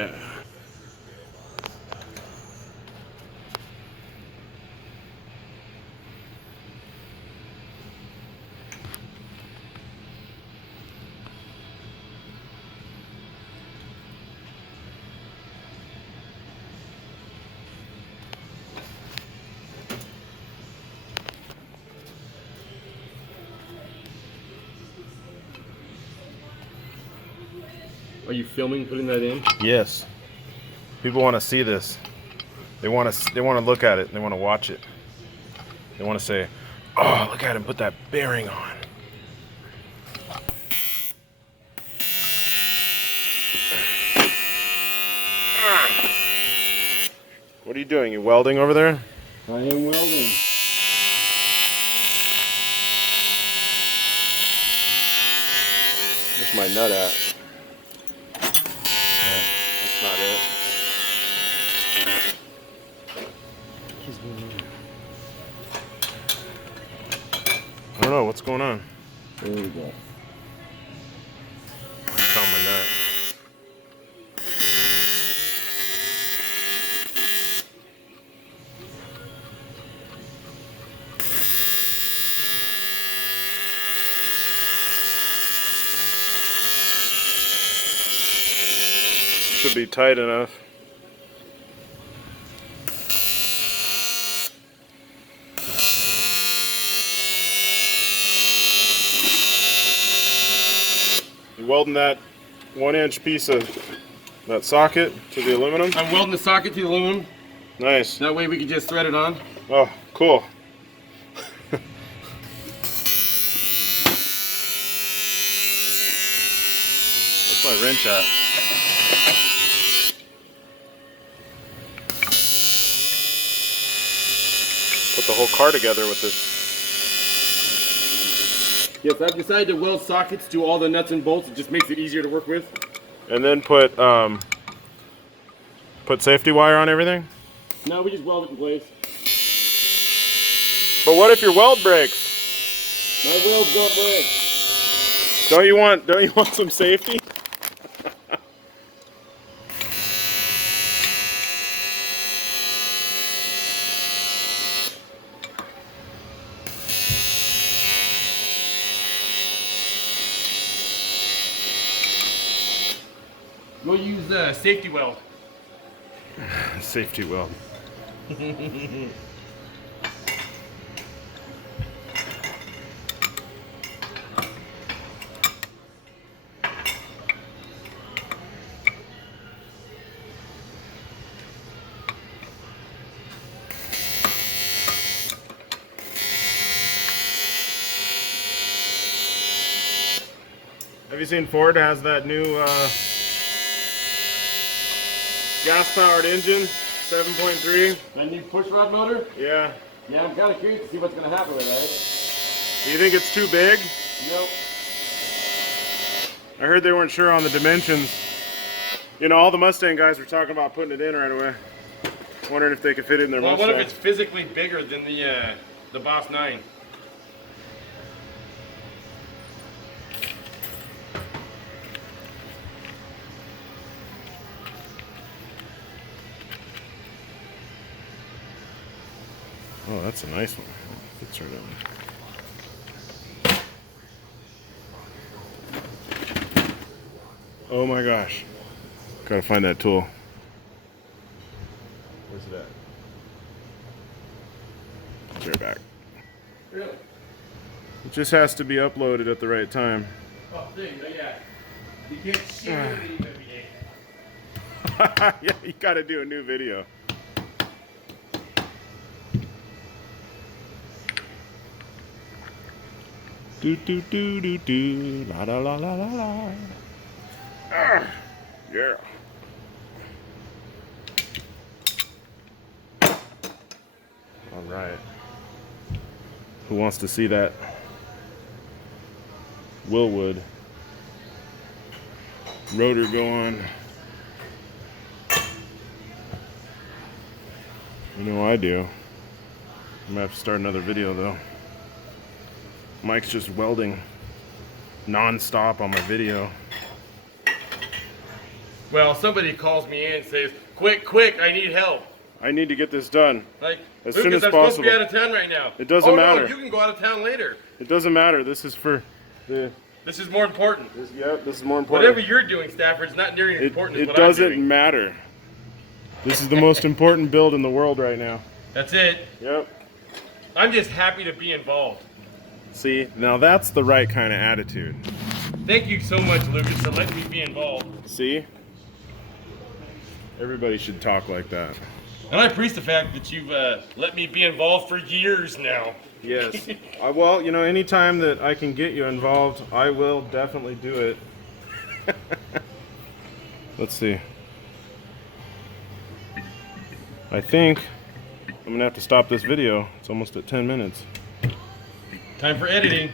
Yeah. Are you filming putting that in? Yes. People want to see this. They want to look at it. They want to watch it. They want to say, "Oh, look at him put that bearing on." What are you doing? You welding over there? I am welding. Where's my nut at? That's not it. I don't know what's going on. There we go. I found my nut. Should be tight enough. You welding that 1-inch piece of that socket to the aluminum? I'm welding the socket to the aluminum. Nice. That way we can just thread it on. Oh, cool. What's my wrench at? Put the whole car together with this. Yes, I've decided to weld sockets to all the nuts and bolts. It just makes it easier to work with. And then put safety wire on everything? No, we just weld it in place. But what if your weld breaks? My welds don't break. Don't you want some safety? We'll use the safety weld. Safety weld. Have you seen Ford has that new gas-powered engine, 7.3? That new push rod motor? Yeah. Yeah, I'm kind of curious to see what's going to happen with that. Do you think it's too big? Nope. I heard they weren't sure on the dimensions. You know, all the Mustang guys were talking about putting it in right away. Wondering if they could fit it in their Mustang. What if it's physically bigger than the Boss 9? Oh, that's a nice one. Fits right in. Oh my gosh. Gotta find that tool. Where's it at? I'll be right back. Really? It just has to be uploaded at the right time. Oh, yeah. You can't shoot it every day. Yeah, you gotta do a new video. Do do do do do la la la la la la. Yeah. All right. Who wants to see that Willwood rotor go on? You know I do. I'm gonna have to start another video though. Mike's just welding non-stop on my video. Well, somebody calls me in and says, quick, I need help. I need to get this done. Like, as Lucas, soon as I'm possible. supposed to be out of town right now. It doesn't matter. No, you can go out of town later. It doesn't matter. This is for the. This is more important. This is more important. Whatever you're doing, Stafford's not nearly as important as It what I'm doesn't doing. matter. This is the most important build in the world right now. That's it. Yep. I'm just happy to be involved. See, now that's the right kind of attitude. Thank you so much, Lucas, for letting me be involved. See? Everybody should talk like that. And I appreciate the fact that you've let me be involved for years now. Yes. Well, you know, anytime that I can get you involved, I will definitely do it. Let's see. I think I'm going to have to stop this video. It's almost at 10 minutes. Time for editing.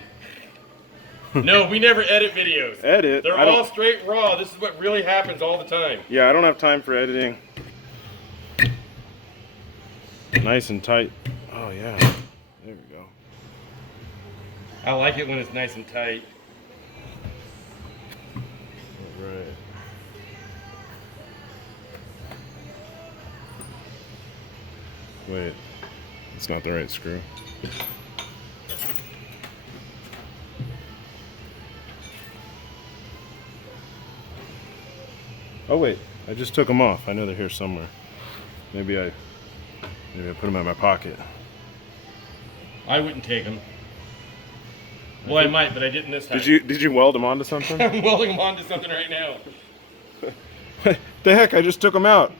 No, we never edit videos. Edit? They're all straight raw. This is what really happens all the time. Yeah, I don't have time for editing. Nice and tight. Oh, yeah. There we go. I like it when it's nice and tight. All right. Wait, it's not the right screw. Oh wait, I just took them off. I know they're here somewhere. Maybe I put them in my pocket. I wouldn't take them. Well, I might, but I didn't this time. Did you weld them onto something? I'm welding them onto something right now. The heck, I just took them out.